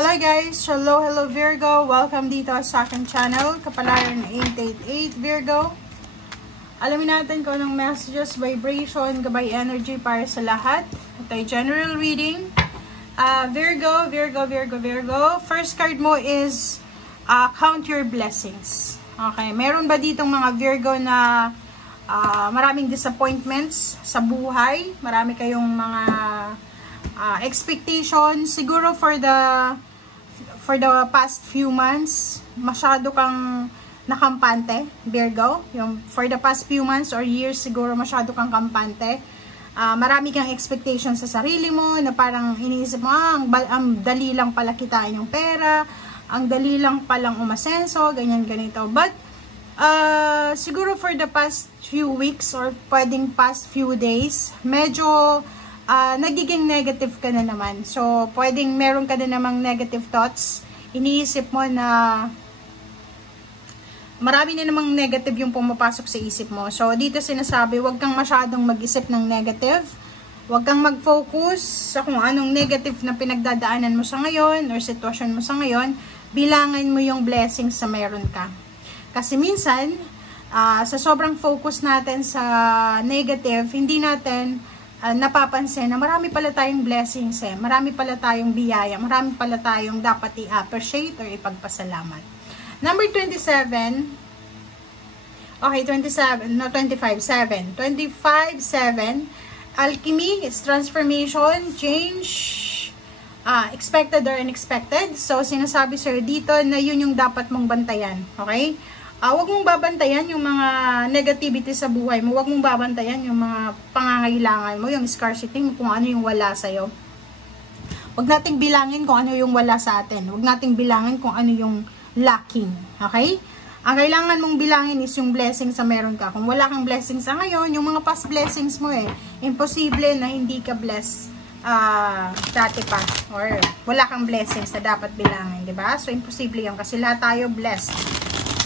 Hello guys! Hello Virgo! Welcome dito sa aking channel, Kapalaran 888 Virgo. Alamin natin kung anong messages, vibration, gabay energy para sa lahat. Ito ay general reading. Virgo. First card mo is count your blessings. Okay, meron ba ditong mga Virgo na maraming disappointments sa buhay? Marami kayong mga expectations, siguro for the past few months, masyado kang nakampante, Virgo. Yung for the past few months or years, siguro masyado kang kampante. Marami kang expectations sa sarili mo, na parang iniisip mo, ang dali lang pala kitain yung pera, ang dali lang palang umasenso, ganyan ganito. But, siguro for the past few weeks or pwedeng past few days, medyo nagiging negative ka na naman. So, pwedeng meron ka na namang negative thoughts. Iniisip mo na marami na namang negative yung pumapasok sa isip mo. So, dito sinasabi, huwag kang masyadong mag-isip ng negative. Huwag kang mag-focus sa kung anong negative na pinagdadaanan mo sa ngayon or sitwasyon mo sa ngayon. Bilangan mo yung blessings sa meron ka. Kasi minsan, sa sobrang focus natin sa negative, hindi natin napapansin na marami pala tayong blessings marami pala tayong biyaya, marami pala tayong dapat i-appreciate or ipagpasalamat. Number 27, okay, 27, no, 25, 7. 25, 7, alchemy, it's transformation, change, expected or unexpected. So, sinasabi sir dito na yun yung dapat mong bantayan, okay? Huwag mong babantayan yung mga negativity sa buhay mo. Huwag mong babantayan yung mga pangangailangan mo, yung scarcity, kung ano yung wala sa'yo. Huwag nating bilangin kung ano yung wala sa atin. Huwag nating bilangin kung ano yung lacking. Okay? Ang kailangan mong bilangin is yung blessings sa meron ka. Kung wala kang blessings sa ngayon, yung mga past blessings mo imposible na hindi ka blessed dati pa. Or wala kang blessings na dapat bilangin. Diba? So, imposible yan kasi lahat tayo blessed.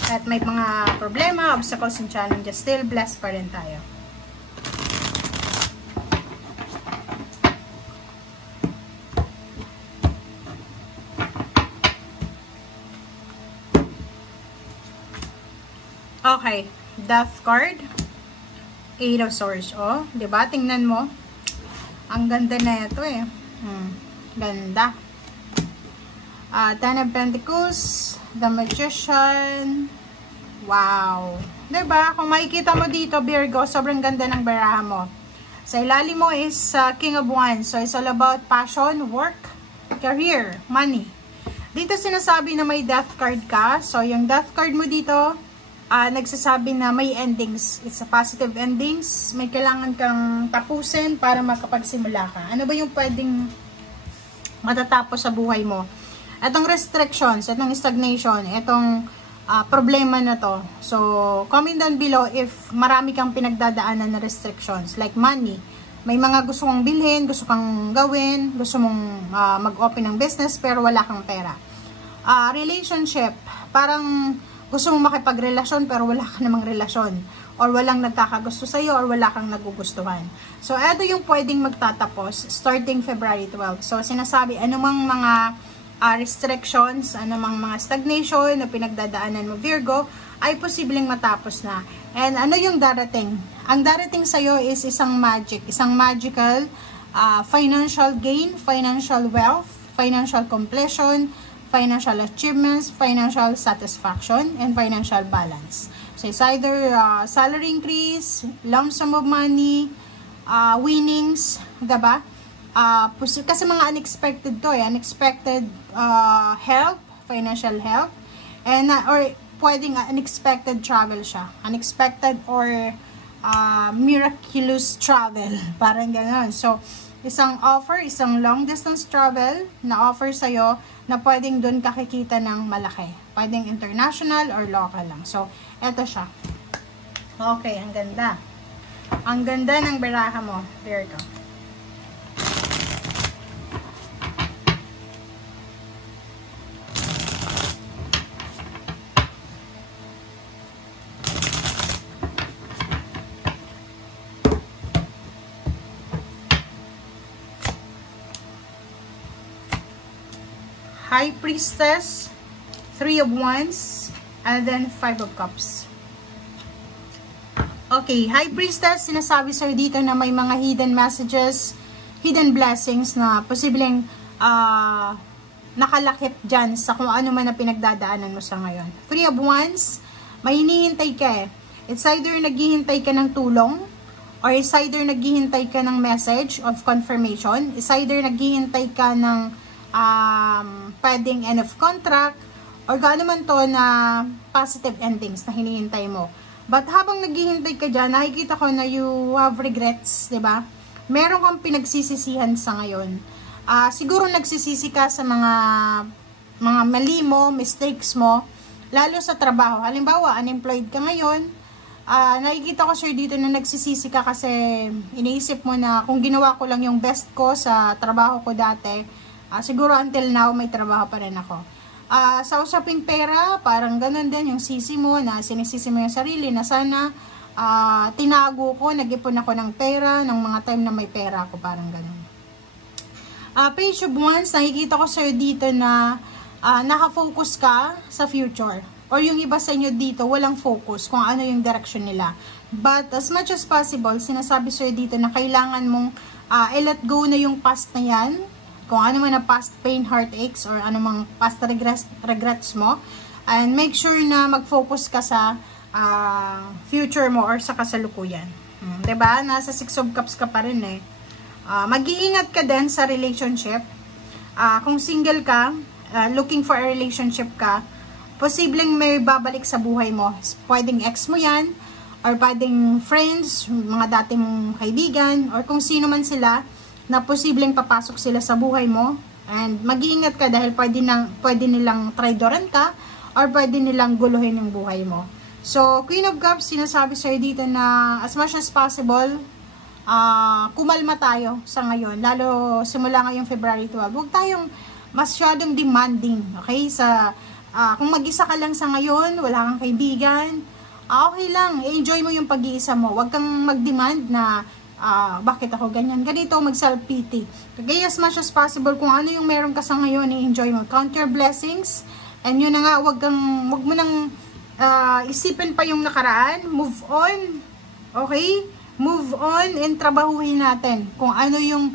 At may mga problema, obstacles, and challenges, still blessed pa rin tayo. Okay, Death card. 8 of Swords. Oh, diba? Tingnan mo. Ang ganda na ito Ganda. 10 of Pentacles. The Magician. Wow. Diba? Kung makikita mo dito, Virgo, sobrang ganda ng baraha mo. Sa ilalim mo is King of Wands. So, it's all about passion, work, career, money. Dito sinasabi na may death card ka. So, yung death card mo dito, nagsasabi na may endings. It's a positive endings. May kailangan kang tapusin para makapagsimula ka. Ano ba yung pwedeng matatapos sa buhay mo? Itong restrictions, itong stagnation, itong problema na to. So, comment down below if marami kang pinagdadaanan na restrictions. Like money. May mga gusto kong bilhin, gusto kang gawin, gusto mong mag-open ng business, pero wala kang pera. Relationship. Parang gusto mong makipagrelasyon, pero wala ka namang relasyon. Or walang nagkakagusto sa'yo, or wala kang nagugustuhan. So, ito yung pwedeng magtatapos starting February 12. So, sinasabi, anumang mga restrictions, anumang mga stagnation na pinagdadaanan mo, Virgo, ay posibleng matapos na. And ano yung darating? Ang darating sa'yo is isang magical financial gain, financial wealth, financial completion, financial achievements, financial satisfaction, and financial balance. So, it's either salary increase, lump sum of money, winnings, diba? Kasi mga unexpected to unexpected help, financial help, and or pwedeng unexpected travel siya, unexpected or miraculous travel, parang gano'n. So, isang offer, isang long distance travel na offer sa'yo na pwedeng doon kakikita ng malaki, pwedeng international or local lang. So, eto siya. Okay, ang ganda ng baraha mo, Virgo. High Priestess, 3 of Wands, and then 5 of Cups. Okay, High Priestess, sinasabi sa'yo dito na may mga hidden messages, hidden blessings na posibleng nakalakip dyan sa kung ano man na pinagdadaanan mo sa ngayon. 3 of Wands, may hinihintay ka eh. It's either naghihintay ka ng tulong, or it's either naghihintay ka ng message of confirmation, it's either naghihintay ka ng pwedeng end of contract, or gaano man to na positive endings na hinihintay mo. But habang naghihintay ka dyan, nakikita ko na you have regrets, diba? Meron kang pinagsisisihan sa ngayon. Siguro nagsisisi ka sa mga mali mo, mistakes mo, lalo sa trabaho. Halimbawa, unemployed ka ngayon, nakikita ko sir dito na nagsisisi ka kasi iniisip mo na kung ginawa ko lang yung best ko sa trabaho ko dati, siguro until now may trabaho pa rin ako. Sa usaping pera, parang ganun din yung sisi mo na sinisisi mo yung sarili na sana tinago ko, nag-ipon ako ng pera ng mga time na may pera ako, parang ganun. Page of Wands, nakikita ko sa'yo dito na nakafocus ka sa future. Or yung iba sa inyo dito, walang focus kung ano yung direction nila. But as much as possible, sinasabi sa'yo dito na kailangan mong i-let go na yung past na yan. Kung ano man na past pain, heartaches, or ano mang past regrets mo. And make sure na mag-focus ka sa future mo or sa kasalukuyan. Diba? Nasa 6 of Cups ka pa rin eh. Mag-iingat ka din sa relationship. Kung single ka, looking for a relationship ka, posibleng may babalik sa buhay mo. Pwedeng ex mo yan, or pwedeng friends, mga dati mong kaibigan, or kung sino man sila, na posibleng papasok sila sa buhay mo. And mag-iingat ka dahil pwede nilang traidoran ka, or pwede nilang guluhin yung buhay mo. So, Queen of Cups, sinasabi sa'yo dito na as much as possible, kumalma tayo sa ngayon. Lalo simula ngayong February 12. Huwag tayong masyadong demanding. Okay? Kung mag-isa ka lang sa ngayon, wala kang kaibigan, okay lang. Enjoy mo yung pag-iisa mo. Huwag kang mag-demand na bakit ako ganyan? Ganito, mag-self-pity. Kaya as much as possible, kung ano yung meron ka sa ngayon, i-enjoy mo. Count your blessings. And yun na nga, wag mo nang isipin pa yung nakaraan. Move on. Okay? Move on and trabahuhin natin kung ano yung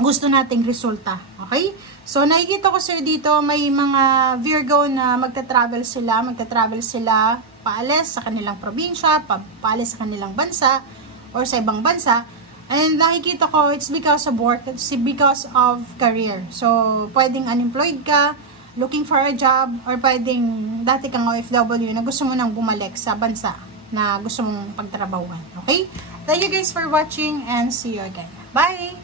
gusto nating resulta. Okay? So, nakikita ko sir dito, may mga Virgo na magta-travel sila paalis sa kanilang probinsya, paalis sa kanilang bansa, or sa ibang bansa. And nakikita ko, it's because of work, it's because of career. So, pwedeng unemployed ka, looking for a job, or pwedeng dati kang OFW na gusto mo nang bumalik sa bansa na gusto mong pagtrabahuan. Okay? Thank you guys for watching and see you again. Bye!